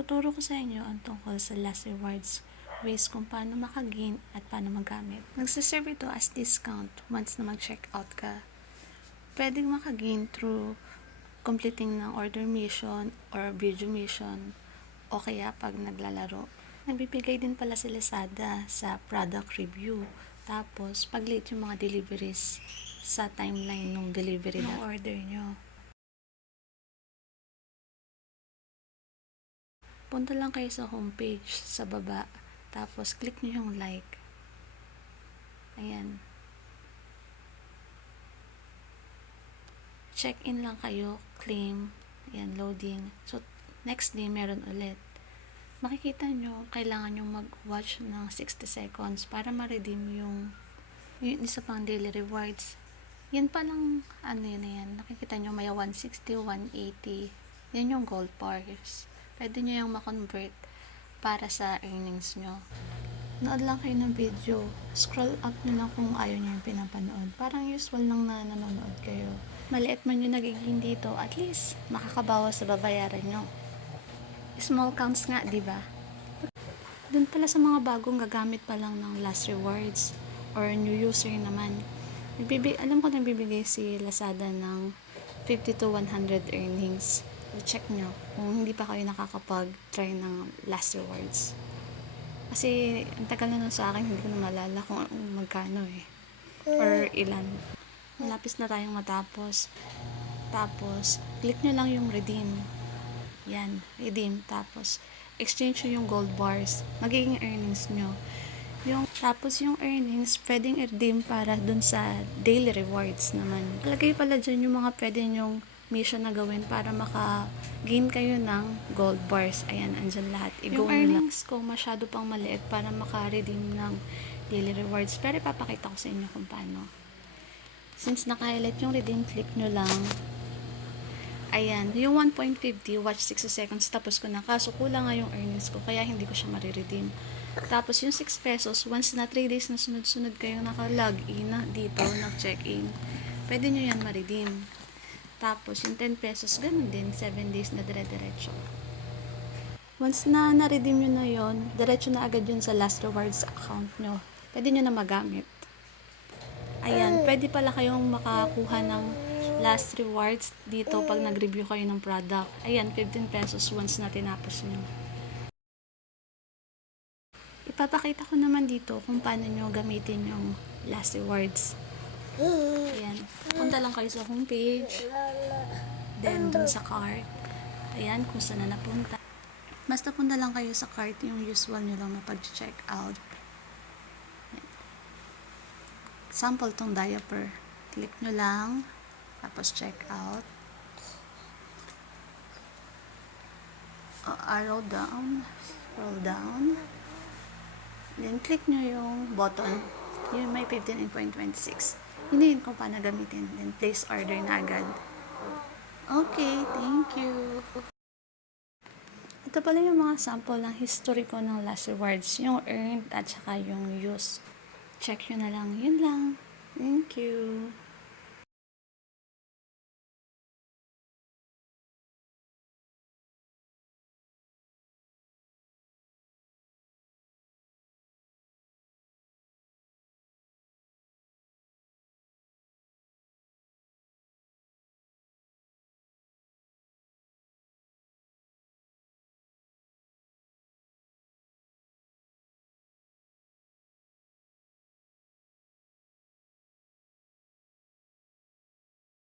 Tuturo ko sa inyo ang tungkol sa last rewards, ways kung paano makagain at paano magamit. Nagsiserve ito as discount once na mag-check out ka. Pwedeng makagain through completing ng order mission or video mission o kaya pag naglalaro. Nagbibigay din pala si Lazada sa product review. Tapos, pag late yung mga deliveries sa timeline ng delivery ng order nyo. Punta lang kayo sa homepage sa baba. Tapos, click nyo yung like. Ayan. Check-in lang kayo. Claim. Ayan, loading. So, next day, meron ulit. Makikita nyo, kailangan nyo mag-watch ng 60 seconds para ma-redeem yung isa pang daily rewards. Yan palang, yun na yan. Nakikita nyo, may 160, 180. Yan yung gold bars. Pwede nyo yung ma-convert para sa earnings nyo. Nood lang kayo ng video. Scroll up nyo lang kung ayaw nyo yung pinapanood. Parang usual lang na nanonood kayo. Maliit man yung nagiging dito, at least makakabawas sa babayaran nyo. Small counts nga, di ba? Dun pala sa mga bagong gagamit pa lang ng last rewards or new user naman. Alam ko nagbibigay si Lazada ng 50 to 100 earnings. I-check nyo kung hindi pa kayo nakakapag-try ng last rewards. Kasi ang tagal na nun sa akin, hindi ko na malala kung magkano or ilan. Malapis na tayong matapos. Tapos, click nyo lang yung redeem. Yan, redeem. Tapos, exchange nyo yung gold bars. Magiging earnings nyo. Tapos yung earnings, pwedeng i-redeem para dun sa daily rewards naman. Lagay pala dyan yung mga pwede nyong mission na gawin para maka-gain kayo ng gold bars. Ayan, andyan lahat. Yung earnings ko masyado pang maliit para maka-redeem ng daily rewards. Pero ipapakita ko sa inyo kung paano. Since naka-highlight yung redeem, click nyo lang. Ayan, yung 1.50, watch 60 seconds, tapos ko na. Kaso kulang nga yung earnings ko, kaya hindi ko siya mariredeem. Tapos yung 6 pesos, once na 3 days na sunod-sunod kayo naka-login na dito, nag-check-in, pwede nyo yan ma-redeem. Tapos yung 10 pesos, ganun din, 7 days na dire-diretso. Once na na-redeem nyo na yon, diretso na agad yun sa last rewards account nyo. Pwede nyo na magamit. Ayan, pwede pala kayong makakuha ng last rewards dito pag nag-review kayo ng product. Ayan, 15 pesos once na tinapos nyo. Ipapakita ko naman dito kung paano nyo gamitin yung last rewards. Ayan, punta lang kayo sa homepage. Then, dun sa cart. Ayan, kung saan na napunta. Basta punta lang kayo sa cart, yung usual nyo lang na pag-check out. Sample tong diaper. Click nyo lang. Tapos check out. Arrow down. Scroll down. Then click nyo yung button. Yung may 15.26. Hindi yun kung paano gamitin. Then place order na agad. Okay, thank you. Ito pala yung mga sample ng history ko ng last rewards. Yung earned at saka yung use. Check nyo na lang. Yun lang. Thank you.